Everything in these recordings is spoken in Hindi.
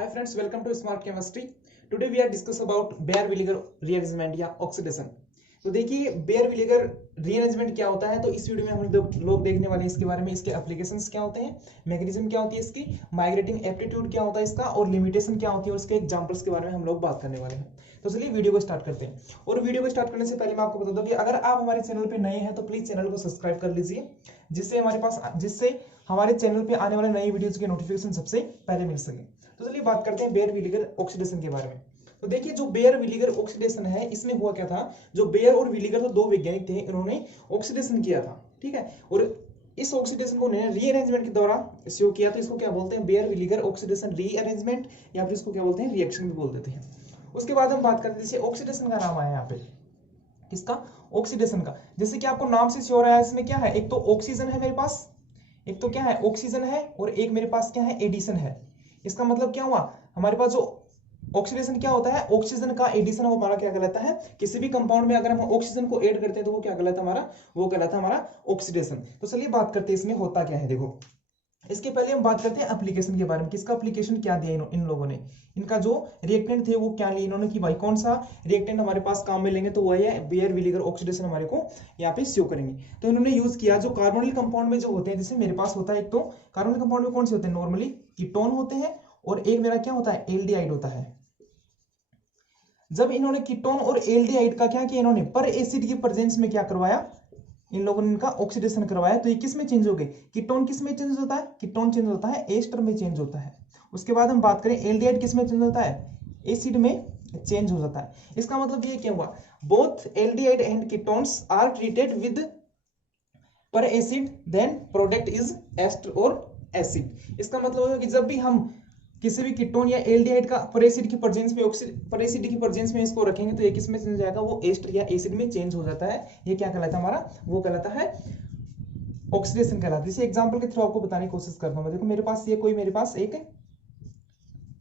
Hi friends, welcome to Smart Chemistry. Today we are discuss about Baeyer Villiger rearrangement या ऑक्सीडेशन। तो देखिए बेयर विलिगर रीअरेंजमेंट क्या होता है, तो इस वीडियो में हम लोग देखने वाले हैं इसके बारे में, इसके एप्लीकेशंस क्या होते हैं, मैकेनिज्म क्या होती है इसकी, माइग्रेटिंग एप्टीट्यूड क्या होता है इसका, और लिमिटेशन क्या होती है, और इसके एग्जांपल्स के बारे में हम लोग बात करने वाले हैं। तो चलिए वीडियो को स्टार्ट करते हैं। और वीडियो को स्टार्ट करने से पहले मैं आपको बता दूं कि अगर आप हमारे चैनल पे नए हैं तो प्लीज चैनल को सब्सक्राइब कर लीजिए, जिससे हमारे चैनल पे आने वाले नई वीडियोस के नोटिफिकेशन सबसे पहले मिल सके। तो चलिए बात करते हैं बेयर विलिगर ऑक्सीडेशन के बारे में। तो देखिए जो बेयर विलिगर ऑक्सीडेशन है, इसमें हुआ क्या था, जो बेयर और विलिगर तो दो वैज्ञानिक थे, इन्होंने ऑक्सीडेशन किया था, ठीक है। और इस ऑक्सीडेशन को उन्होंने रीअरेंजमेंट के द्वारा शो किया, तो इसको क्या बोलते हैं, बेयर विलिगर ऑक्सीडेशन रीअरेंजमेंट, या फिर इसको क्या बोलते हैं, रिएक्शन भी बोल देते हैं। उसके बाद हम बात करते हैं, जैसे ऑक्सीडेशन का नाम आया यहाँ पे, किसका, ऑक्सीडेशन का। जैसे कि आपको नाम से श्योर है, इसमें क्या है, एक तो ऑक्सीजन है मेरे पास, एक तो क्या है ऑक्सीजन है, और एक मेरे पास क्या है, एडिशन है। इसका मतलब क्या हुआ, हमारे पास जो ऑक्सीडेशन क्या होता है, ऑक्सीजन का एडिशन वो हमारा क्या कहलाता है, किसी भी कंपाउंड में अगर हम ऑक्सीजन को ऐड करते हैं तो वो क्या कहलाता है हमारा, वो कहलाता है हमारा ऑक्सीडेशन। तो चलिए बात करते हैं इसमें होता क्या है। देखो इसके पहले हम बात करते हैं एप्लीकेशन के बारे में, किसका एप्लीकेशन क्या दिया इन लोगों ने, इनका जो रिएक्टेंट थे वो क्या लिए इन्होंने, कि भाई कौन सा रिएक्टेंट हमारे पास काम में लेंगे, तो वही है बेयर विलिगर ऑक्सीडेशन हमारे को यहाँ पे शो करेंगे। तो इन्होंने यूज किया जो कार्बोनिल कंपाउंड में जो होते हैं, जैसे मेरे पास होता है, एक तो कार्बोनिल कंपाउंड में कौन से होते हैं, नॉर्मली कीटोन होते हैं, और एक मेरा क्या होता है, एल्डिहाइड होता है। जब इन्होंने कीटोन और एल्डिहाइड का क्या किया, इन्होंने पर एसिड की प्रेजेंस में क्या करवाया, इन लोगों ने इनका ऑक्सीडेशन करवाया, तो ये किस में चेंज हो गए, कीटोन किस में चेंज होता है, कीटोन चेंज होता है एस्टर में चेंज होता है। उसके बाद हम बात करें एल्डिहाइड किस में चेंज होता है, एसिड में चेंज हो जाता है। इसका मतलब ये क्या हुआ, both aldehyde and ketones are treated with per acid, then product is ester और एसिड। इसका मतलब है कि जब भी हम किसी भी कीटोन या एल्डिहाइड का पर एसिड की प्रेजेंस में इसको रखेंगे, तो ये किस में चेंज हो जाएगा, वो एस्टर या एसिड में चेंज हो जाता है। ये क्या कहलाता है हमारा, वो कहलाता है ऑक्सीडेशन कहलाता है। इसे एग्जांपल के थ्रू आपको बताने की कोशिश करता हूं। देखो मेरे पास एक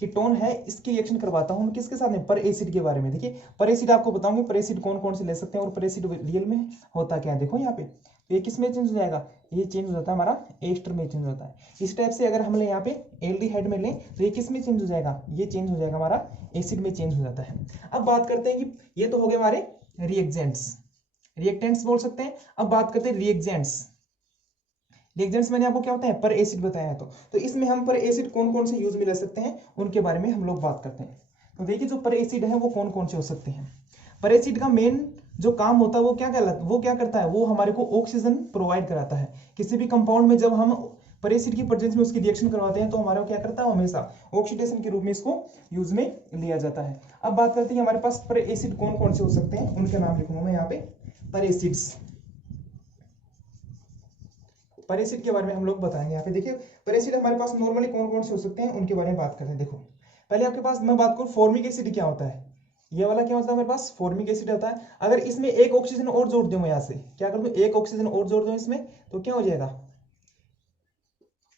कीटोन है, इसकी रिएक्शन करवाता हूं मैं किसके साथ में, पर एसिड के बारे में। देखिए पर एसिड आपको बताऊंगी, पर एसिड कौन कौन से ले सकते हैं, और पर एसिड रियल में होता क्या है। देखो यहाँ पे तो ये किस में चेंज हो जाएगा, ये चेंज हो जाता है हमारा एस्टर में चेंज होता है। इस टाइप से अगर हम ले यहाँ पे एल्डिहाइड में लें, तो ये किस में चेंज हो जाएगा, ये चेंज हो जाएगा हमारा एसिड में चेंज हो जाता है। अब बात करते हैं कि ये तो हो गए हमारे रिएक्टेंट्स बोल सकते हैं। अब बात करते हैं रिएक्जेंट्स। रिएक्जेंट्स मैंने आपको क्या होता है, पर एसिड बताया। तो इसमें हम पर एसिड कौन कौन से यूज में ले सकते हैं, उनके बारे में हम लोग बात करते हैं। तो देखिए जो पर एसिड है वो कौन कौन से हो सकते हैं। पर एसिड का मेन जो काम होता है वो क्या करता है, वो हमारे को ऑक्सीजन प्रोवाइड कराता है। किसी भी कंपाउंड में जब हम पर एसिड की प्रेजेंस में उसकी रिएक्शन करवाते हैं, तो हमारा क्या करता है, हमेशा ऑक्सीडेशन के रूप में इसको यूज में लिया जाता है। अब बात करते हैं हमारे पास पर एसिड कौन कौन से हो सकते हैं, उनके नाम लिखूंगा मैं यहाँ पे, पर एसिड्स। पर एसिड के बारे में हम लोग बताएंगे यहाँ पे। देखिए पर एसिड हमारे पास नॉर्मली कौन कौन से हो सकते हैं, उनके बारे में बात करते हैं। देखो पहले आपके पास मैं बात करूं, फॉर्मिक एसिड क्या होता है, ये वाला क्या होता है, मेरे पास फॉर्मिक एसिड होता है। अगर इसमें एक ऑक्सीजन और जोड़ दूं मैं, यहाँ से क्या कर दूं, एक ऑक्सीजन और जोड़ दूं इसमें, तो क्या हो जाएगा,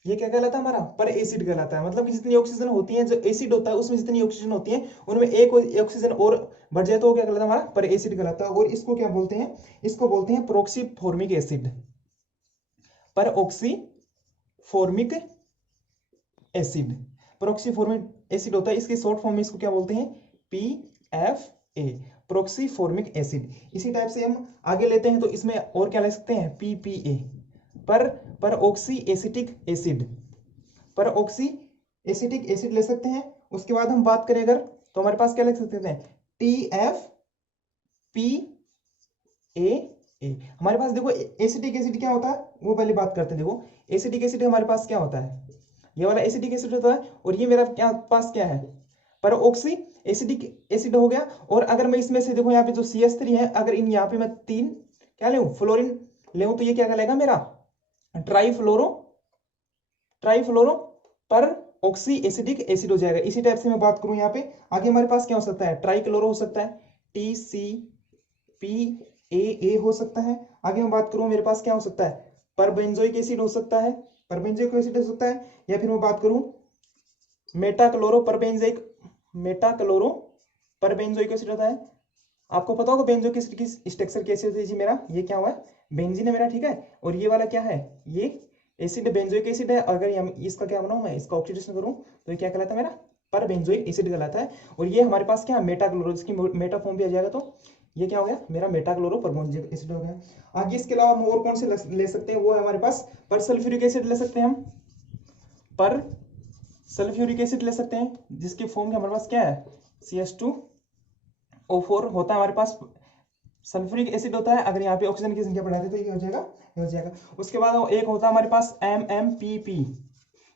ये क्या कहलाता है हमारा, पर एसिड कहलाता है। मतलब कि जितनी ऑक्सीजन होती है, जो एसिड होता है उसमें जितनी ऑक्सीजन होती है, उनमें एक ऑक्सीजन और बढ़ जाए तो वो क्या कहलाता है हमारा, पर एसिड कहलाता है। और इसको क्या बोलते हैं, इसको बोलते हैं प्रोक्सीफॉर्मिक एसिड, पर ऑक्सी फॉर्मिक एसिड, प्रोक्सीफॉर्मिक एसिड होता है। इसके शॉर्ट फॉर्म में इसको क्या बोलते हैं, PFA, प्रोक्सीफॉर्मिक एसिड। इसी टाइप से हम आगे लेते हैं, तो इसमें और क्या ले सकते हैं, PPA, पर ऑक्सी एसिटिक एसिड, पर ऑक्सी एसिटिक एसिड ले सकते हैं। उसके बाद हम बात करें अगर, तो हमारे पास क्या लिख सकते हैं, TFPAA। हमारे पास देखो एसिटिक एसिड क्या होता है, वो पहले बात करते हैं। देखो एसिटिक एसिड हमारे पास क्या होता है, ये वाला एसिडिक एसिड होता है, और ये मेरा क्या पास क्या है, पर ऑक्सी एसिडिक एसिड हो गया। और अगर मैं इसमें से देखो यहाँ पे जो CH3 है, अगर इन यहाँ पे मैं 3 क्या ले फ्लोरीन ले, तो ये क्या कहलाएगा मेरा, ट्राईफ्लोरो पर ऑक्सी एसिडिक एसिड हो जाएगा। इसी टाइप से मैं बात करूं यहाँ पे, आगे हमारे पास क्या हो सकता है, ट्राईक्लोरो हो सकता है, TCPAA हो सकता है। आगे मैं बात करूं, मेरे पास क्या हो सकता है, परबेंजोइक एसिड हो सकता है, परबेंजोइक एसिड हो सकता है। या फिर मैं बात करूं मेटाक्लोरो परबेंजोइक एसिड होता है। आपको पता होगा बेंजोइक एसिड की स्ट्रक्चर कैसे होती है जी, मेरा ये क्या हुआ है, बेंजीन है मेरा, ठीक है। और ये वाला क्या है, ये एसिड बेंजोइक एसिड है। अगर इसका क्या बनाऊं मैं, इसका ऑक्सीडेशन करूं, तो ये क्या कहलाता है मेरा, पर बेंजोइक एसिड कहलाता है। और ये हमारे पास क्या है, मेटाक्लोरो, इसकी मेटा फॉर्म भी आ जाएगा, तो ये क्या हो गया, मेरा मेटाक्लोरो परबेंजोइक एसिड हो गया। आगे इसके अलावा हम और कौन से ले सकते हैं, वो है हमारे पास पर सल्फ्यूरिक एसिड ले सकते हैं हम, पर सल्फ्यूरिक एसिड ले सकते हैं, जिसकी फॉर्म हमारे पास क्या है, CH2O4 होता है हमारे पास। सल्फ्यूरिक एसिड होता है, अगर यहाँ पे ऑक्सीजन की संख्या बढ़ा दे तो ये हो जाएगा, ये हो जाएगा। उसके बाद एक होता है हमारे पास MMPP,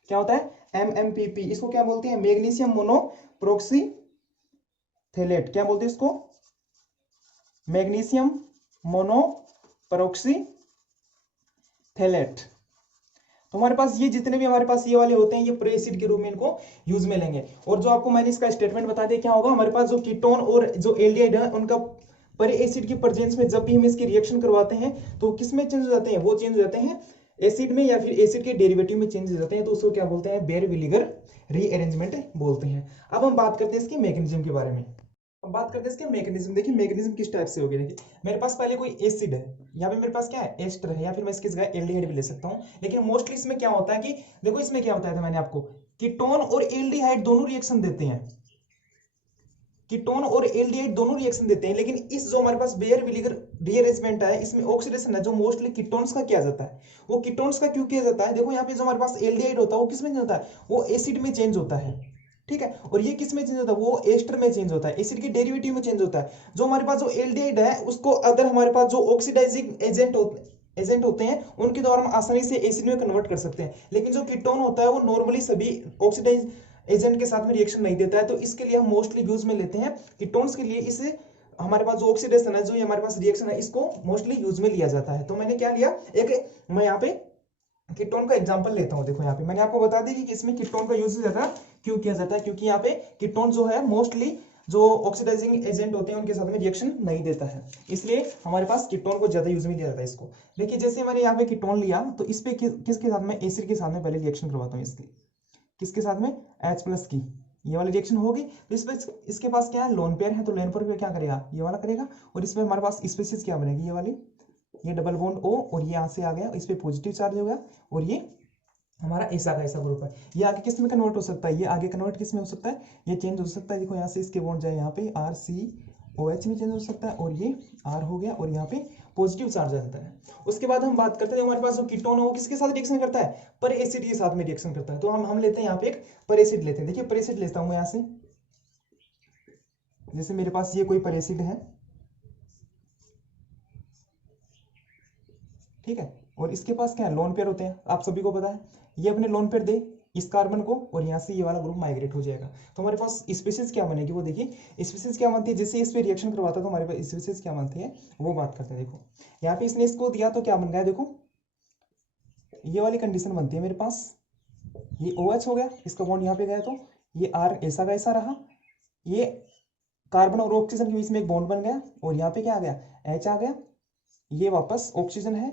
क्या होता है MMPP, इसको क्या बोलते हैं, मैग्नीशियम मोनोप्रोक्सीथेलेट, क्या बोलते हैं इसको, मैग्नीशियम मोनोप्रोक्सीथेलेट। तो हमारे पास ये जितने भी हमारे पास ये वाले होते हैं, ये प्री एसिड के रूप में इनको यूज में लेंगे। और जो आपको मैंने इसका स्टेटमेंट बता दिया, क्या होगा हमारे पास जो कीटोन और जो एल्डिहाइड है उनका पर एसिड की प्रेजेंस में जब भी हम इसकी रिएक्शन करवाते हैं तो किस में चेंज हो जाते हैं, वो चेंज हो जाते हैं एसिड में, या फिर एसिड के डेरिवेटिव में चेंज हो जाते हैं, तो उसको क्या बोलते हैं, बेयर विलीगर रीअरेंजमेंट बोलते हैं। अब हम बात करते हैं इसके मैकेनिज्म के बारे में। अब बात करते हैं इसके मैकेनिज्म। देखिए मैकेनिज्म किस टाइप से होगी, देखिए मेरे पास पहले कोई एसिड है, यहाँ पे मेरे पास क्या है, एस्टर है, या फिर मैं इसकी जगह एल्डिहाइड भी ले सकता हूँ। लेकिन मोस्टली इसमें क्या होता है कि देखो इसमें क्या बताया था मैंने आपको, कीटोन और एल्डिहाइड दोनों रिएक्शन देते हैं, कीटोन और एल्डिहाइड दोनों रिएक्शन देते हैं। लेकिन इस जो हमारे पास बेयर विलीगर रीअरेंजमेंट है, इसमें ऑक्सीडेशन है जो मोस्टली कीटोन्स का किया जाता है। वो कीटोन्स का क्यों किया जाता है, देखो यहाँ पे जो हमारे पास एल्डिहाइड होता है वो किस में चेंज होता है, वो एसिड में चेंज होता है, ठीक है। और ये किस में चेंज होता है, वो एस्टर में चेंज होता है, एसिड के डेरिवेटिव में चेंज होता है। जो हमारे पास जो एल्डिहाइड है उसको अगर हमारे पास जो ऑक्सीडाइजिंग एजेंट होते हैं उनके द्वारा हम आसानी से एसिड में कन्वर्ट कर सकते हैं। लेकिन जो कीटोन होता है वो नॉर्मली सभी ऑक्सीडाइज एजेंट के साथ में रिएक्शन नहीं देता है, तो इसके लिए हम मोस्टली यूज में लेते हैं कीटोन्स के लिए। इसे हमारे पास जो ऑक्सीडेशन है, जो हमारे पास रिएक्शन है, इसको मोस्टली यूज में लिया जाता है। तो मैंने क्या लिया, एक मैं यहाँ पे कीटोन का एग्जांपल लेता हूं। देखो यहाँ पे मैंने आपको बता दी कि इसमें कीटोन का यूज ज्यादा क्यों किया जाता है, क्योंकि यहाँ पे कीटोन जो है मोस्टली जो ऑक्सीडाइजिंग एजेंट होते हैं उनके साथ में रिएक्शन नहीं देता है, इसलिए हमारे पास कीटोन को ज्यादा यूज में लिया जाता है इसको। देखिए जैसे मैंने यहाँ पे कीटोन लिया तो इस पे किसके साथ में, एसिड के साथ में पहले रिएक्शन करवाता हूँ इसकी, किसके साथ में, H+ की, ये वाली रिएक्शन होगी। तो इसमें इसके पास क्या है, लोन पेयर है, तो लोन पेयर पे क्या करेगा, ये वाला करेगा। और इसमें हमारे पास स्पीशीज क्या बनेगी, ये वाली, ये डबल बॉन्ड O, और ये यहाँ से आ गया, इस पे पॉजिटिव चार्ज हो गया, और ये हमारा ऐसा का ऐसा ग्रुप है। ये आगे किस में कन्वर्ट हो सकता है, ये आगे कन्वर्ट किस में हो सकता है, ये चेंज हो सकता है। देखो यहाँ से इसके बॉन्ड जाए यहाँ पे RCOH में चेंज हो सकता है, और ये R हो गया, और यहाँ पे पॉजिटिव चार्ज आ जाता है। उसके बाद हम बात करते हैं हमारे पास जो कीटोन है वो किसके साथ रिएक्शन करता है, पर एसिड के साथ में रिएक्शन करता है। तो हम लेते हैं यहाँ पे एक पर एसिड लेते हैं। देखिए पर एसिड लेता हूँ मैं यहाँ से, जैसे मेरे पास ये कोई पर एसिड है, ठीक है, और इसके पास क्या है, लोन पेयर होते हैं, आप सभी को पता है। ये अपने लोन पेयर दे इस कार्बन को, और यहाँ से ये वाला ग्रुप माइग्रेट हो जाएगा। तो हमारे पास स्पीशीज क्या बनेगी, वो देखिए स्पीशीज क्या बनती है, जिससे इस पे रिएक्शन करवाता है तो हमारे पास स्पीशीज क्या बनती है वो बात करते हैं। देखो यहाँ पे इसने इसको दिया तो क्या बन गया, देखो ये वाली कंडीशन बनती है मेरे पास, ये OH हो गया, इसका बॉन्ड यहाँ पे गया तो ये R ऐसा का ऐसा रहा, ये कार्बन और ऑक्सीजन के बीच में एक बॉन्ड बन गया, और यहाँ पे क्या आ गया, H आ गया, ये वापस ऑक्सीजन है,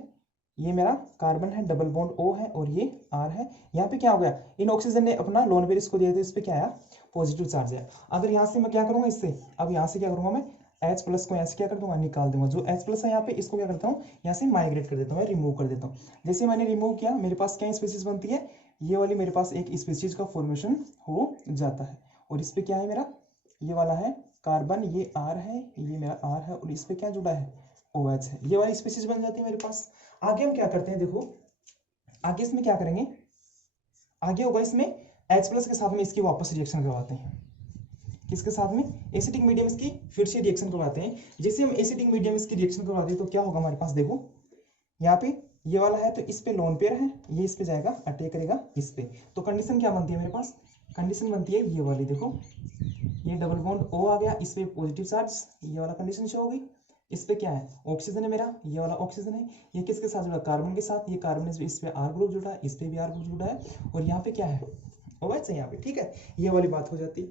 ये मेरा कार्बन है, डबल बॉन्ड O है, और ये R है। यहाँ पे क्या हो गया, इन ऑक्सीजन ने अपना लोन पेयर इसको दिया तो इस पे क्या आया, पॉजिटिव चार्ज है। अगर यहाँ से मैं क्या करूंगा, इससे अब यहाँ से क्या करूंगा, मैं H+ को यहाँ से क्या कर दूंगा, निकाल दूंगा। जो H+ है यहाँ पे इसको क्या करता हूँ, यहाँ से माइग्रेट कर देता हूँ, रिमूव कर देता हूँ। जैसे मैंने रिमूव किया, मेरे पास क्या स्पीशीज बनती है, ये वाली मेरे पास एक स्पीशीज का फॉर्मेशन हो जाता है। और इस पे क्या है मेरा, ये वाला है कार्बन, ये R है, ये मेरा R है, और इस पे क्या जुड़ा है, OH है, ये वाली स्पीशीज बन जाती है मेरे पास। आगे हम क्या करते हैं, देखो आगे इसमें क्या करेंगे, आगे होगा इसमें H+ के साथ में इसकी वापस रिएक्शन करवाते हैं, किसके साथ में, एसिडिक मीडियम इसकी फिर से रिएक्शन करवाते हैं। जैसे हम एसिडिक मीडियम इसकी रिएक्शन करवाते हैं तो क्या होगा हमारे पास, देखो यहाँ पे ये वाला है तो इस पे लोन पेयर है, ये इस पे जाएगा अटैक करेगा इस पे। तो कंडीशन क्या बनती है मेरे पास, कंडीशन बनती है ये वाली, देखो ये डबल बॉन्ड O आ गया, इस पे पॉजिटिव चार्ज, ये वाला कंडीशन शो होगी। इस पे क्या है, ऑक्सीजन है मेरा, ये वाला ऑक्सीजन है, ये किसके साथ जुड़ा, कार्बन के साथ, ये कार्बन इस पे R ग्रुप जुड़ा है, इस पे भी R ग्रुप जुड़ा है, और यहाँ पे क्या है, OH है यहाँ पे, ठीक है, ये वाली बात हो जाती है।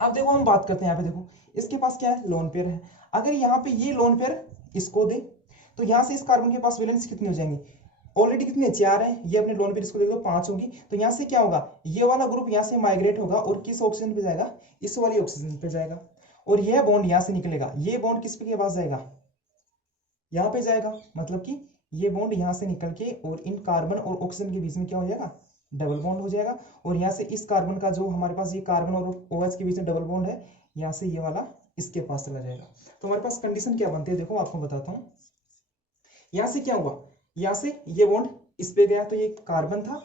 अब देखो हम बात करते हैं यहाँ पे, देखो इसके पास क्या है, लोन पेयर है। अगर यहाँ पे ये लोन पेयर इसको दे तो यहाँ से इस कार्बन के पास वैलेंस कितनी हो जाएंगी, ऑलरेडी कितनी है, 4 है, ये अपने लोन पेयर इसको देखो 5 होगी। तो यहाँ से क्या होगा, ये वाला ग्रुप यहाँ से माइग्रेट होगा और किस ऑक्सीजन पे जाएगा, इस वाली ऑक्सीजन पे जाएगा, और यह बॉन्ड यहाँ से निकलेगा, ये बॉन्ड किस पे के पास जाएगा, यहाँ पे जाएगा। मतलब कि ये बॉन्ड यहाँ से निकल के और इन कार्बन और ऑक्सीजन के बीच में क्या हो जाएगा, डबल बॉन्ड हो जाएगा, और यहाँ से इस कार्बन का जो हमारे पास ये कार्बन और OH के बीच में डबल बॉन्ड है, यहाँ से ये वाला इसके पास चला जाएगा। तो हमारे पास कंडीशन क्या बनती है, देखो आपको बताता हूँ। यहाँ से क्या हुआ, यहाँ से ये बॉन्ड इस पे गया, तो ये कार्बन था,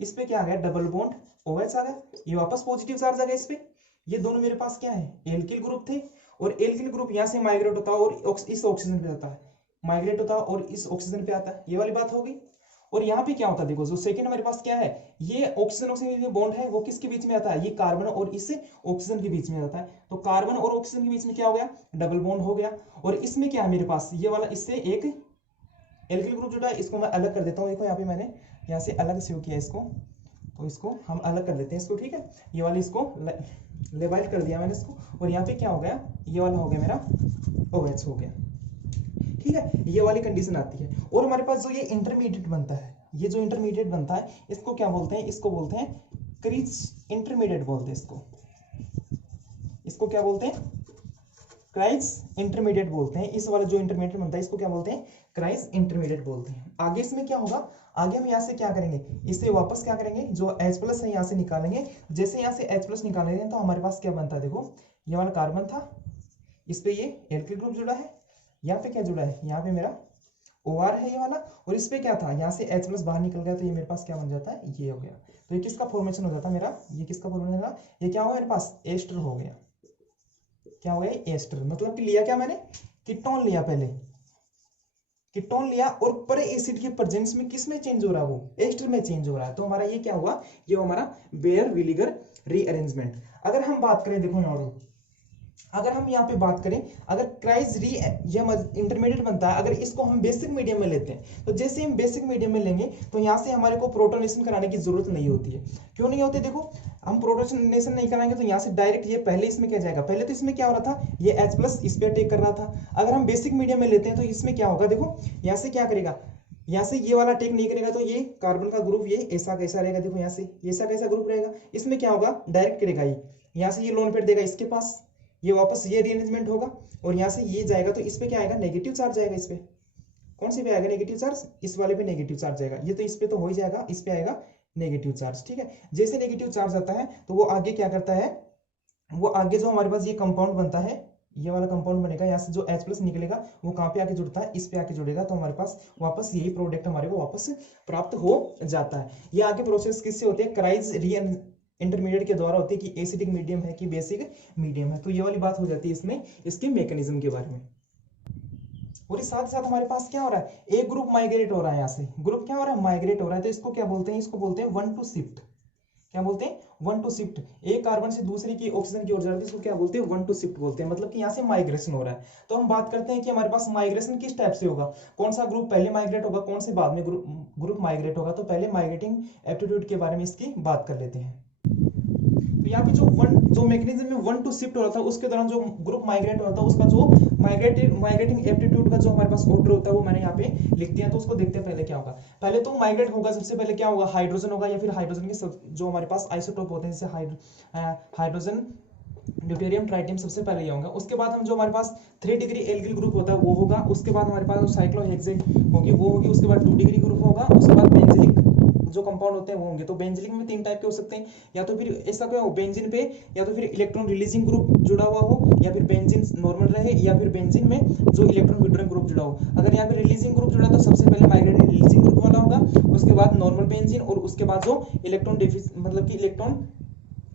इस पे क्या आ गया, डबल बॉन्ड OH आ गया, ये वापस पॉजिटिव चार्ज आ गया इस पे। ये दोनों मेरे पास क्या है, एल्किल ग्रुप थे, और एल्किल ग्रुप यहाँ से माइग्रेट होता है और इस ऑक्सीजन पे आता है, माइग्रेट होता है और इस ऑक्सीजन पे आता है, ये वाली बात होगी। और यहाँ पे क्या होता है, देखो जो सेकंड हमारे पास क्या है, ये ऑक्सीजन ऑक्सीजन बॉन्ड है वो किसके बीच में आता है, ये कार्बन और इस ऑक्सीजन के बीच में आता है। तो कार्बन और ऑक्सीजन के बीच में क्या हो गया, डबल बॉन्ड हो गया। और इसमें क्या है मेरे पास, ये वाला इससे एक एल्किल ग्रुप जुड़ा है, इसको मैं अलग कर देता हूँ। देखो यहाँ पे मैंने यहाँ से अलग सेव किया इसको, तो इसको हम अलग कर देते हैं इसको, ठीक है। ये वाली इसको लेबल कर दिया मैंने इसको, और यहाँ पे क्या हो गया, ये वाला हो गया मेरा OH हो गया, ठीक है। ये वाली कंडीशन आती है। और हमारे पास जो ये इंटरमीडिएट बनता है, ये जो इंटरमीडिएट बनता है इसको क्या बोलते हैं, इसको बोलते हैं क्राइज इंटरमीडिएट बोलते हैं इसको क्या बोलते हैं, क्राइज इंटरमीडिएट बोलते हैं। इस वाला जो इंटरमीडिएट बनता है इसको क्या बोलते हैं, क्राइज इंटरमीडिएट बोलते हैं। आगे इसमें क्या होगा, आगे हम यहाँ से क्या करेंगे, इससे वापस क्या करेंगे, जो H+ है यहाँ से निकालेंगे। जैसे यहाँ से H+ निकालेंगे तो हमारे पास क्या बनता है, देखो ये वाला कार्बन था, इस पे ये एल्किल ग्रुप जुड़ा है, यहाँ पे क्या जुड़ा है, यहाँ पे मेरा OR है ये वाला, और इस पे क्या था, यहाँ से H+ बाहर निकल गया, तो ये मेरे पास क्या बन जाता है, ये हो गया। तो ये किसका फॉर्मेशन हो जाता है मेरा, ये किसका फॉर्मेशन होगा, ये क्या होगा मेरे पास, एस्टर हो गया। क्या हो गया, एस्टर, मतलब कि लिया क्या मैंने, कीटोन लिया, पहले कीटोन लिया, और पर एसिड के प्रेजेंस में किस में चेंज हो रहा है, वो एस्टर में चेंज हो रहा है। तो हमारा ये क्या हुआ, ये हमारा बेयर विलिगर रीअरेंजमेंट। अगर हम बात करें, देखो यहाँ अगर हम यहाँ पे बात करें, अगर क्राइज री ये इंटरमीडिएट बनता है, अगर इसको हम बेसिक मीडियम में लेते हैं, तो जैसे हम बेसिक मीडियम में लेंगे तो यहाँ से हमारे को प्रोटोनेशन कराने की जरूरत नहीं होती है। क्यों नहीं होती, देखो हम प्रोटोनेशन नहीं कराएंगे तो यहाँ से डायरेक्ट ये पहले इसमें क्या जाएगा, पहले तो इसमें क्या हो रहा था, ये H+ इस पे अटैक कर रहा था। अगर हम बेसिक मीडियम में लेते हैं तो इसमें क्या होगा, देखो यहाँ से क्या करेगा, यहाँ से ये वाला अटैक नहीं करेगा, तो ये कार्बन का ग्रुप ये ऐसा कैसा रहेगा, देखो यहाँ से ऐसा कैसा ग्रुप रहेगा, इसमें क्या होगा, डायरेक्ट करेगा ये, यहाँ से ये लोन पेयर देगा इसके पास, ये वापस ये रीअरेंजमेंट होगा, और यहाँ से ये जाएगा, तो इस पे क्या आएगा, नेगेटिव चार्ज आएगा। इस पे कौन से पे आएगा नेगेटिव चार्ज, इस वाले पे नेगेटिव चार्ज आएगा। ये तो इस पे तो हो ही जाएगा, इस पे आएगा नेगेटिव चार्ज, ठीक है। जैसे नेगेटिव चार्ज आता है तो वो आगे क्या करता है, वो आगे जो हमारे पास ये कंपाउंड बनता है, ये वाला कंपाउंड बनेगा, यहाँ से जो H+ निकलेगा वो कहाँ पे आके जुड़ता है, इस पे आके जुड़ेगा, तो हमारे पास वापस यही प्रोडक्ट हमारे को वापस प्राप्त हो जाता है। ये आगे प्रोसेस किससे होती है, क्राइज इंटरमीडिएट के द्वारा होती है, कि एसिडिक मीडियम है कि बेसिक मीडियम है। तो ये वाली बात हो जाती है इसमें, इसके मैकेनिज्म के बारे में। और इस साथ साथ हमारे पास क्या हो रहा है, एक ग्रुप माइग्रेट हो रहा है, यहाँ से ग्रुप क्या हो रहा है, माइग्रेट हो रहा है। तो इसको क्या बोलते हैं, इसको बोलते हैं 1 to शिफ्ट। क्या बोलते हैं, 1 to शिफ्ट, एक कार्बन से दूसरे की ऑक्सीजन की ओर जा रहा है, इसको क्या बोलते हैं, 1 to शिफ्ट बोलते हैं, मतलब कि यहाँ से माइग्रेशन हो रहा है। तो हम बात करते हैं कि हमारे पास माइग्रेशन किस टाइप से होगा, कौन सा ग्रुप पहले माइग्रेट होगा, कौन से बाद में ग्रुप माइग्रेट होगा। तो पहले माइग्रेटिंग एप्टीट्यूड के बारे में इसकी बात कर लेते हैं। तो यहाँ पे जो मैकेनिज्म में 1 to शिफ्ट हो रहा था, उसके दौरान जो ग्रुप माइग्रेट हो रहा था, उसका जो माइग्रेटिंग एप्टीट्यूड का जो हमारे पास ऑर्डर होता है वो मैंने यहाँ पे लिख दिया। तो उसको देखते हैं पहले क्या होगा। पहले तो माइग्रेट होगा, सबसे पहले क्या होगा, हाइड्रोजन होगा, या फिर हाइड्रोजन के जो हमारे पास आइसोटोप होते हैं, जैसे हाइड्रोजन, ड्यूटेरियम, ट्राइटियम, सबसे पहले ये होगा। उसके बाद हम जो हमारे पास 3 डिग्री एल्किल ग्रुप होता है वो होगा। उसके बाद हमारे पास साइक्लोहेक्सेन होगी, वो होगी। उसके बाद 2 डिग्री ग्रुप होगा। उसके बाद बेंजिलिक जो कंपाउंड होते हैं वो होंगे। तो बेंजिलिक में 3 टाइप के हो सकते हैं, या तो फिर ऐसा क्या हो, बेंजीन पे या तो फिर इलेक्ट्रॉन रिलीजिंग ग्रुप जुड़ा हुआ हो, या फिर बेंजीन नॉर्मल रहे, या फिर बेंजीन में जो इलेक्ट्रॉन विड्रॉइंग ग्रुप जुड़ा हो। अगर यहाँ पे रिलीजिंग ग्रुप जुड़ा तो सबसे पहले माइग्रेटिंग रिलीजिंग ग्रुप वाला होगा, उसके बाद नॉर्मल बेंजीन, और उसके बाद जो इलेक्ट्रॉन मतलब कि इलेक्ट्रॉन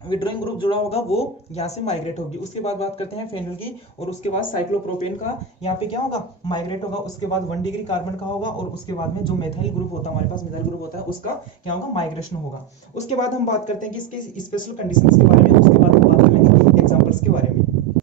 विड्रॉइंग ग्रुप जुड़ा होगा वो यहाँ से माइग्रेट होगी। उसके बाद बात करते हैं फेनल की, और उसके बाद साइक्लोप्रोपेन का यहाँ पे क्या होगा, माइग्रेट होगा। उसके बाद 1 डिग्री कार्बन का होगा, और उसके बाद में जो मेथाइल ग्रुप होता है, हमारे पास मेथाइल ग्रुप होता है, उसका क्या होगा, माइग्रेशन होगा। उसके बाद हम बात करते हैं कि इसके स्पेशल कंडीशंस के बारे में। उसके बाद हम बात करेंगे एग्जांपल्स के बारे में।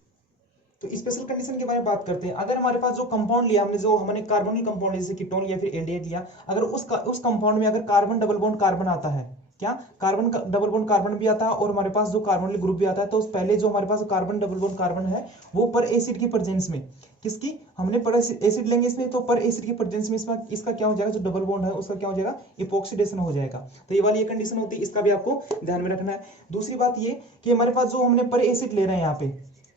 तो स्पेशल कंडीशन के बारे में बात करते हैं। अगर हमारे पास जो कंपाउंड लिया हमने, जो हमने कार्बोनिल कंपाउंड जैसे कीटोन या फिर एल्डिहाइड लिया, अगर उस कंपाउंड में अगर कार्बन डबल बॉन्ड कार्बन आता है, क्या कार्बन डबल बॉन्ड कार्बन भी आता है, और हमारे पास जो कार्बोनिल ग्रुप भी आता है, तो पहले जो हमारे पास कार्बन डबल बॉन्ड कार्बन है वो पर एसिड की प्रेजेंस में, किसकी, हमने पर एसिड लेंगे इसमें, तो पर एसिड की प्रेजेंस में इसमें इसका क्या हो जाएगा, जो डबल बॉन्ड है उसका क्या हो जाएगा, इपॉक्सीडेशन हो जाएगा। तो ये वाली ये कंडीशन होती है, इसका भी आपको ध्यान में रखना है। दूसरी बात ये कि हमारे पास जो हमने पर एसिड ले रहे हैं, यहाँ पे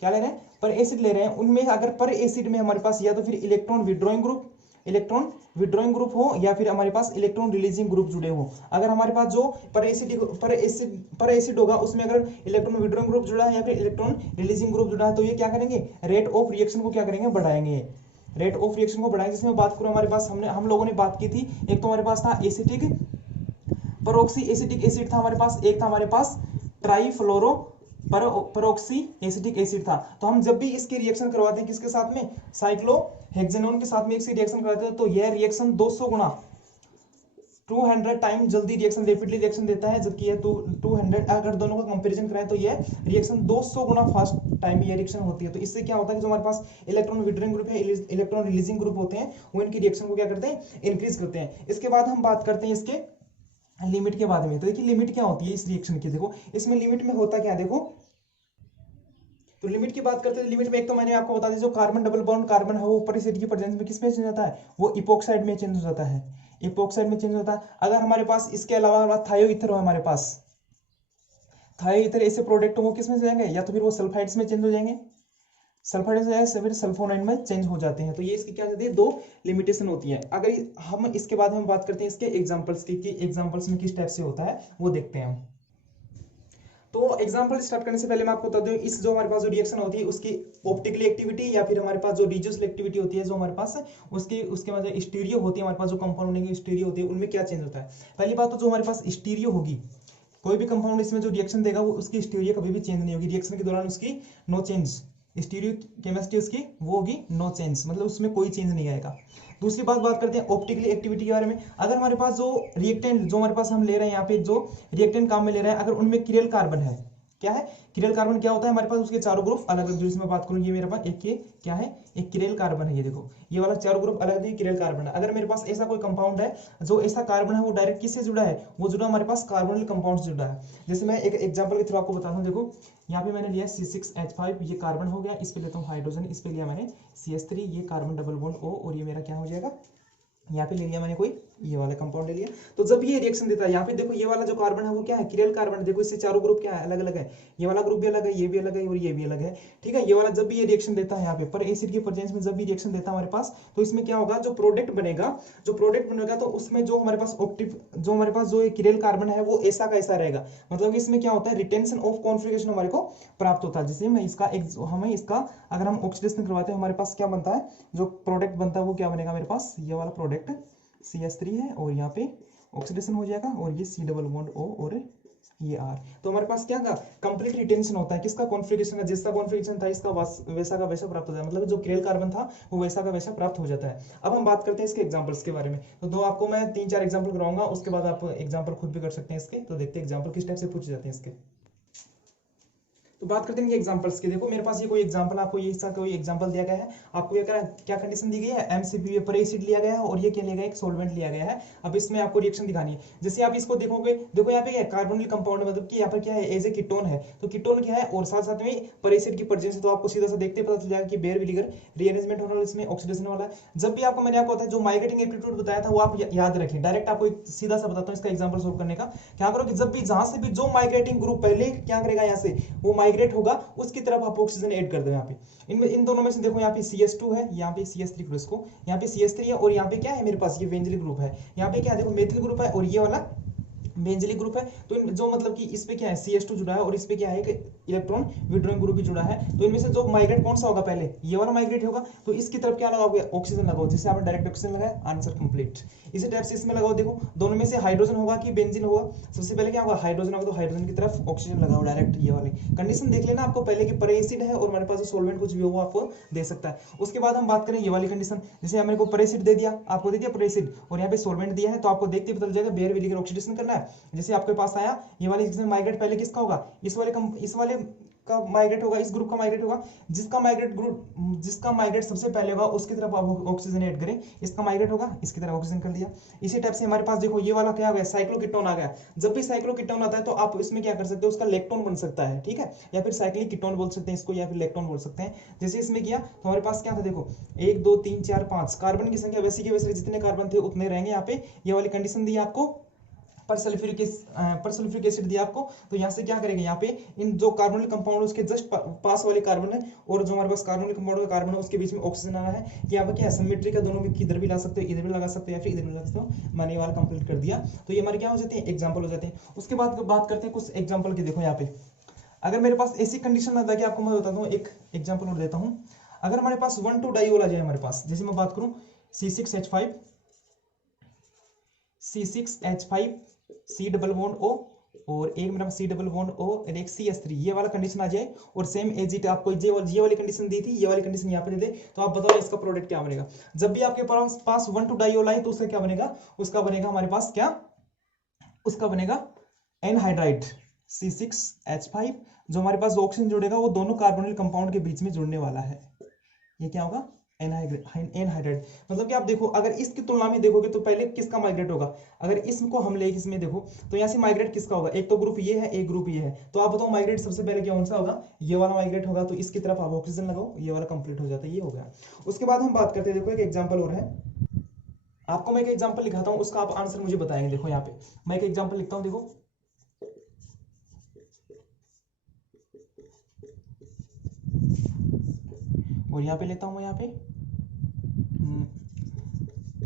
क्या ले रहे हैं, पर एसिड ले रहे हैं, उनमें अगर पर एसिड में हमारे पास या तो फिर electron withdrawing group electron withdrawing group हो या फिर हमारे पास इलेक्ट्रॉन रिलीजिंग ग्रुप जुड़े हो। अगर हमारे पास जो पर एसिड होगा उसमें अगर इलेक्ट्रॉन विड्रॉइंग ग्रुप जुड़ा है या फिर इलेक्ट्रॉन रिलीजिंग ग्रुप जुड़ा है तो ये क्या करेंगे, रेट ऑफ रिएक्शन को क्या करेंगे, बढ़ाएंगे। रेट ऑफ रिएक्शन को बढ़ाएंगे। जिसमें बात करूं हमारे पास हम लोगों ने बात की थी, एक तो हमारे पास था एसिटिक परोक्सी एसिटिक एसिड था हमारे पास, एक था हमारे पास ट्राईफ्लोरो परोक्सी एसिटिक एसिड था। तो हम जब भी इसकी रिएक्शन करवाते हैं किसके साथ में, साइक्लोहेक्सेनोन के साथ में इसकी रिएक्शन करवाते हैं तो यह रिएक्शन 200 गुना 200 टाइम जल्दी रिएक्शन रैपिडली रिएक्शन देता है, जबकि ये 200 अगर दोनों का कंपैरिजन कराएं तो ये रिएक्शन 200 गुना फास्ट टाइम ये रिएक्शन होती है। तो इससे क्या होता है कि जो हमारे पास इलेक्ट्रॉन विड्रॉइंग ग्रुप है, इलेक्ट्रॉन रिलीजिंग ग्रुप होते हैं, वो इनकी रिएक्शन को क्या करते हैं, इंक्रीज करते हैं। इसके बाद हम बात करते हैं इसके लिमिट के बारे में। तो देखिए लिमिट क्या होती है इस रिएक्शन की, देखो इसमें लिमिट में होता क्या है, देखो तो लिमिट की बात करते हैं। लिमिट में एक तो मैंने आपको बता दिया, जो कार्बन डबल बॉन्ड कार्बन है वो ऊपर एसिड की प्रेजेंस में किस में चेंज होता है, वो इपोक्साइड में चेंज हो जाता है, इपोक्साइड में चेंज होता है। अगर हमारे पास इसके अलावा थायो ईथर हो, हमारे पास थायो ईथर ऐसे प्रोडक्ट हो किस में जाएंगे, या तो फिर वो सल्फाइड्स में चेंज हो जाएंगे, सल्फाइड से जाएगा फिर सल्फोनाइड में चेंज हो जाते हैं। तो ये इसकी क्या होती है, दो लिमिटेशन होती है। अगर हम इसके बाद हम बात करते हैं इसके एग्जांपल्स की, कि एग्जांपल्स में किस टाइप से होता है वो देखते हैं हम। तो एग्जांपल स्टार्ट करने से पहले मैं आपको बता दूं, इस जो हमारे पास जो रिएक्शन होती है उसकी ऑप्टिकली एक्टिविटी या फिर हमारे पास जो रिड्यूस्ड एक्टिविटी होती है जो हमारे पास उसके बाद स्टीरियो होती है, हमारे पास जो कंपाउंड की स्टीरियो होती है उनमें क्या चेंज होता है। पहली बात तो जो हमारे पास स्टीरियो होगी, कोई भी कंपाउंड इसमें जो रिएक्शन देगा वो उसकी स्टीरियो कभी भी चेंज नहीं होगी, रिएक्शन के दौरान उसकी नो चेंज, स्टीरियो केमिस्ट्री उसकी वो होगी नो चेंज, मतलब उसमें कोई चेंज नहीं आएगा। दूसरी बात करते हैं ऑप्टिकली एक्टिविटी के बारे में। अगर हमारे पास जो रिएक्टेंट जो हमारे पास हम ले रहे हैं यहाँ पे, जो रिएक्टेंट काम में ले रहे हैं, अगर उनमें किरेल कार्बन है, क्या है किरेल कार्बन, क्या होता है हमारे पास उसके चारों ग्रुप अलग अलग। जिसमें बात करूं ये मेरे पास एक ये क्या है, एक किरेल कार्बन है, ये देखो ये वाला चारों ग्रुप अलग है, किरेल कार्बन है। अगर मेरे पास ऐसा कोई कंपाउंड है जो ऐसा कार्बन है, वो डायरेक्ट किससे जुड़ा है, वो जुड़ा हमारे पास कार्बोनिल कंपाउंड से जुड़ा है। जैसे मैं एक एग्जांपल के थ्रू आपको बताता हूँ, देखो यहाँ पे मैंने लिया C6H5, ये कार्बन हो गया, इस पे लेता हूँ हाइड्रोजन, इस पे लिया मैंने CH3, ये कार्बन डबल बॉन्ड O, और ये मेरा क्या हो जाएगा, यहाँ पे ले लिया मैंने कोई ये वाला कंपाउंड ले लिया। तो जब ये रिएक्शन देता है, यहाँ पे देखो ये वाला जो कार्बन है वो क्या है, किरेल कार्बन है। देखो इससे चारों ग्रुप क्या है, अलग अलग है, ये वाला ग्रुप भी अलग है, ये भी अलग है और ये भी अलग है, ठीक है। ये वाला जब भी ये रिएक्शन देता है यहाँ पे पर एसिड की प्रेजेंस में, जब भी रिएक्शन देता है हमारे पास, तो इसमें क्या होगा, जो प्रोडक्ट बनेगा तो उसमें जो हमारे पास जो हमारे पास जो किरेल कार्बन है वो ऐसा का ऐसा रहेगा। मतलब इसमें क्या होता है, रिटेंशन ऑफ कॉन्फिगरेशन हमारे को प्राप्त होता है। जिससे हमें इसका अगर हम ऑक्सीडेशन करवाते हैं, हमारे पास क्या बनता है, जो प्रोडक्ट बनता है वो क्या बनेगा, मेरे पास ये वाला प्रोडक्ट CH3 है और यहाँ पे ऑक्सीडेशन हो जाएगा, और ये C डबल बॉन्ड O और ये R। तो हमारे पास क्या का कंप्लीट रिटेंशन होता है, किसका कॉन्फ़िगरेशन का, जैसा कॉन्फ़िगरेशन था इसका वैसा का वैसा प्राप्त हो जाता है। मतलब जो किरेल कार्बन था वो वैसा का वैसा प्राप्त हो जाता है। अब हम बात करते हैं इसके एग्जांपल्स के बारे में। तो दो आपको मैं 3-4 एग्जांपल कराऊंगा, उसके बाद आप एग्जांपल खुद भी कर सकते हैं इसके। तो देखते हैं एग्जांपल किस टाइप से पूछे जाते हैं इसके। तो बात करते हैं एग्जांपल्स की। देखो मेरे पास ये कोई एग्जांपल, आपको ये इसका कोई एग्जांपल दिया गया है, आपको क्या कंडीशन दी गई है, MCP पर एसिड लिया गया है और ये क्या लिया गया है, एक सॉल्वेंट लिया गया है। अब इसमें आपको रिएक्शन दिखानी है। जैसे आप इसको देखोगे, देखो यहाँ पे क्या है, कार्बोनिल कंपाउंड, मतलब कि यहाँ पर क्या है, एज ए कीटोन है। तो कीटोन क्या है और साथ साथ में पर एसिड की प्रेजेंस है। तो आपको सीधा सा देखते पता चल जाएगा कि बेयर विनेगर रीअरेंजमेंट होने वाला, इसमें ऑक्सीडेशन वाला है। जब भी आपको मैंने आपको बताया जो माइग्रेटिंग एप्टीट्यूड बताया था वो आप याद रखें। डायरेक्ट आपको सीधा सा बताता हूँ इसका एग्जांपल सोल्व करने का। क्या करो कि जब भी जहां से भी जो माइग्रेटिंग ग्रुप पहले क्या करेगा, यहाँ से वो माइग्रेट होगा, उसकी तरफ आप ऑक्सीजन ऐड कर दो। यहाँ पे इन दोनों में से देखो, यहाँ पे CH2 है, यहाँ पे CH3 ग्रुप, इसको यहाँ पे CH3 है और यहाँ पे क्या है मेरे पास, ये बेंजीलिक ग्रुप है। यहाँ पे क्या है, देखो मेथिल ग्रुप है और ये वाला बेंजीलिक ग्रुप है। तो जो मतलब कि इस पे क्या है CH2 जुड़ा है और इस पे क्या है इलेक्ट्रॉन विड्रॉइंग ग्रुप भी जुड़ा है। तो इनमें से जो माइग्रेट कौन सा होगा, पहले ये वाला माइग्रेट होगा। तो इसकी तरफ क्या लगाओगे, ऑक्सीजन लगाओ। जिससे आपने डायरेक्ट ऑक्सीजन लगाया, आंसर कंप्लीट। इसी टाइप से इसमें लगाओ, देखो दोनों में से हाइड्रोजन होगा कि बेंजीन होगा। सबसे पहले क्या होगा, हाइड्रोजन होगा, तो हाइड्रोजन की तरफ ऑक्सीजन लगाओ डायरेक्ट। ये वाली कंडीशन देख लेना आपको पहले कि पर एसिड है और हमारे पास सोल्वेंट कुछ भी हो वो आपको दे सकता है। उसके बाद हम बात करें ये वाली कंडीशन, जैसे हमारे को पर एसिड दे दिया, आपको दे दिया पर एसिड और यहाँ पे सोल्वेंट दिया है, तो आपको देखते पता चल जाएगा बेयर विनेगर ऑक्सीडेशन करना है। जैसे आपके पास आया ये वाली, जिसमें माइग्रेट पहले किसका होगा, इस वाले का माइग्रेट होगा, इस ग्रुप का माइग्रेट होगा। जिसका माइग्रेट सबसे पहले होगा उसकी तरफ आप ऑक्सीजन ऐड करें। इसका माइग्रेट होगा, इसकी तरफ ऑक्सीजन कर दिया। इसी टाइप से हमारे पास देखो ये वाला क्या हो गया, साइक्लोकीटोन आ गया। जब भी साइक्लोकीटोन आता है तो आप इसमें क्या कर सकते हो, उसका लेक्टोन बन सकता है, ठीक है, या फिर साइक्लिक कीटोन बोल सकते हैं इसको, या फिर लेक्टोन बोल सकते हैं। जैसे इसमें किया तो हमारे पास क्या था, देखो 1 2 3 4 5 कार्बन की संख्या वैसी के वैसे जितने कार्बन थे उतने रहेंगे। यहाँ पे ये वाली कंडीशन दी आपको परसल्फ्यूरिक एसिड दिया आपको, तो यहाँ से क्या करेंगे, यहाँ पे इन जो कार्बोनिल कंपाउंड उसके जस्ट पास वाले कार्बन है और जो हमारे पास कार्बोनिल कंपाउंड का कार्बन है उसके बीच में ऑक्सीजन आ रहा है, यहाँ पे क्या है सिमेट्री का, दोनों में किधर भी ला सकते हो, इधर भी लगा सकते हो या फिर इधर भी लगा सकते हो। मैंने ये वाला कंप्लीट कर दिया, तो ये हमारे क्या हो जाते हैं, एग्जाम्पल हो जाते हैं। उसके बाद बात करते हैं कुछ एग्जाम्पल की। देखो यहाँ पे अगर मेरे पास ऐसी कंडीशन आता है कि आपको मैं बताता हूँ, एक एग्जाम्पल और देता हूँ। अगर हमारे पास 1,2 डाइओल आ जाए हमारे पास, जैसे मैं बात करूँ C6H5 C double bond O और एक मेरा C डबल बॉन्ड O और एक CH3, ये वाला कंडीशन आ जाए और सेम एज इट आपको ये वाली कंडीशन दी थी, ये वाली कंडीशन यहाँ पे दे दे, तो आप बताओ इसका प्रोडक्ट क्या बनेगा। जब भी आपके पास 1,2 डाइओल आए तो उसका क्या बनेगा, उसका बनेगा हमारे पास क्या, उसका बनेगा एनहाइड्राइड C6H5। जो हमारे पास ऑक्सीजन जुड़ेगा वो दोनों कार्बोनिल कंपाउंड के बीच में जुड़ने वाला है, ये क्या होगा, एनहाइड्राइड। मतलब कि आप देखो अगर इसकी तुलना में देखोगे तो पहले किसका माइग्रेट होगा, अगर इसको हम ले इसमें देखो तो यहाँ से माइग्रेट किसका होगा, एक तो ग्रुप ये है, एक ग्रुप ये है, तो आप बताओ माइग्रेट सबसे पहले कौन सा होगा, ये वाला माइग्रेट होगा, तो इसकी तरफ आप ऑक्सीजन लगाओ, ये वाला कंप्लीट हो जाता है, ये हो गया। उसके बाद हम बात करते हैं, देखो एक एग्जाम्पल और है, आपको मैं एक एग्जाम्पल लिखाता हूँ, उसका आप आंसर मुझे बताएंगे। देखो यहाँ पे मैं एक एग्जाम्पल लिखता हूँ, देखो और यहाँ पे लेता हूँ मैं यहाँ पे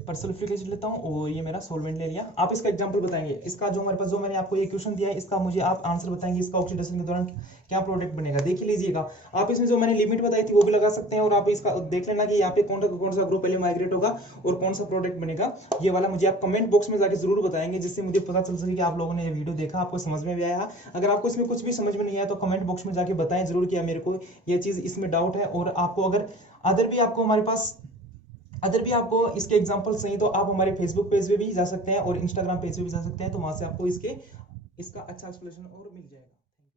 परसल्फ्यूरिक एसिड लेता हूँ और ये मेरा सॉल्वेंट ले लिया। आप इसका एग्जांपल बताएंगे, इसका जो हमारे पास जो मैंने आपको ये क्वेश्चन दिया है इसका मुझे आप आंसर बताएंगे, इसका ऑक्सीडेशन के दौरान क्या प्रोडक्ट बनेगा। देख लीजिएगा आप इसमें जो मैंने लिमिट बताई थी वो भी लगा सकते हैं और आप इसका देख लेना कि यहाँ पे कौन सा ग्रुप पहले माइग्रेट होगा और कौन सा प्रोडक्ट बनेगा। ये वाला मुझे आप कमेंट बॉक्स में जाकर जरूर बताएंगे, जिससे मुझे पता चल सके कि आप लोगों ने ये वीडियो देखा, आपको समझ में भी आया। अगर आपको इसमें कुछ भी समझ में नहीं आया तो कमेंट बॉक्स में जाके बताएं जरूर कि मेरे को ये चीज इसमें डाउट है। और आपको अगर अदर भी आपको इसके एग्जांपल चाहिए तो आप हमारे फेसबुक पेज पे भी जा सकते हैं और इंस्टाग्राम पेज पे भी जा सकते हैं, तो वहां से आपको इसका अच्छा एक्सप्लेनेशन और मिल जाएगा।